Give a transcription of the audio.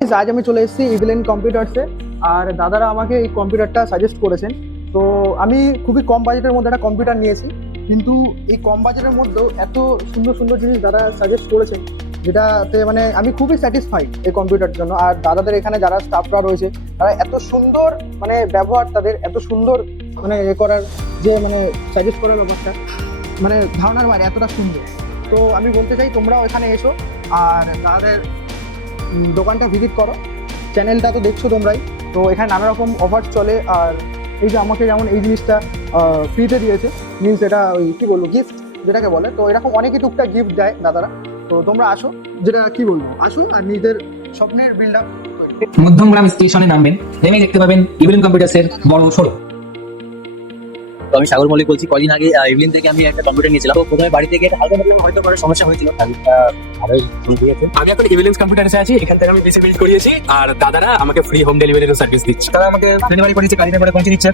আজ আমি চলে এসেছি ইভিলেন কম্পিউটার্সে, আর দাদারা আমাকে এই কম্পিউটারটা সাজেস্ট করেছেন। তো আমি খুবই কম বাজেটের মধ্যে একটা কম্পিউটার নিয়েছি, কিন্তু এই কম বাজেটের মধ্যেও এত সুন্দর সুন্দর জিনিস দাদা সাজেস্ট করেছেন, যেটাতে মানে আমি খুবই স্যাটিসফাইড এই কম্পিউটারের জন্য। আর দাদাদের এখানে যারা স্টাফরা রয়েছে তারা এত সুন্দর মানে ব্যবহার, তাদের এত সুন্দর মানে এ করার যে মানে সাজেস্ট করার ব্যাপারটা মানে ধারণার বাইরে এতটা সুন্দর। তো আমি বলতে চাই তোমরাও এখানে এসো আর তাদের দোকানটা ভিজিট করো। চ্যানেলটা তো দেখছো তোমরাই, তো এখানে নানা রকম অফার চলে। আর এই যে আমাকে যেমন এই জিনিসটা ফ্রিতে দিয়েছে, মিনস এটা ওই কী বলবো গিফট যেটাকে বলে, তো এরকম অনেকই টুকটাক গিফট দেয় দাদারা। তো তোমরা আসো, যেটা কি বলবো, আসো আর নিজের স্বপ্নের বিল্ড আপ। মধ্যমগ্রাম স্টেশনে নামবেন, নেমে দেখতে পাবেন ইভিলিন কম্পিউটার্সের বড় শোরুম। তো আমি সাগর মল্লিক বলছি। কদিন আগে ইভিলিন থেকে আমি একটা কম্পিউটার নিয়েছিলাম। তো প্রথমে বাড়ি থেকে হালকা হয়তো করার সমস্যা হয়েছিল, সার্ভিসটা ভালোই দিয়েছে। আমি এখন ইভিলেন্স কম্পিউটারে আছি, এখান থেকে আমি পিসি বিল্ড করিয়েছি, আর দাদারা আমাকে ফ্রি হোম ডেলিভারির সার্ভিস দিচ্ছে। তারা আমাকে ডেলিভারি করেছে, গাড়িতে করে পৌঁছে দিচ্ছে।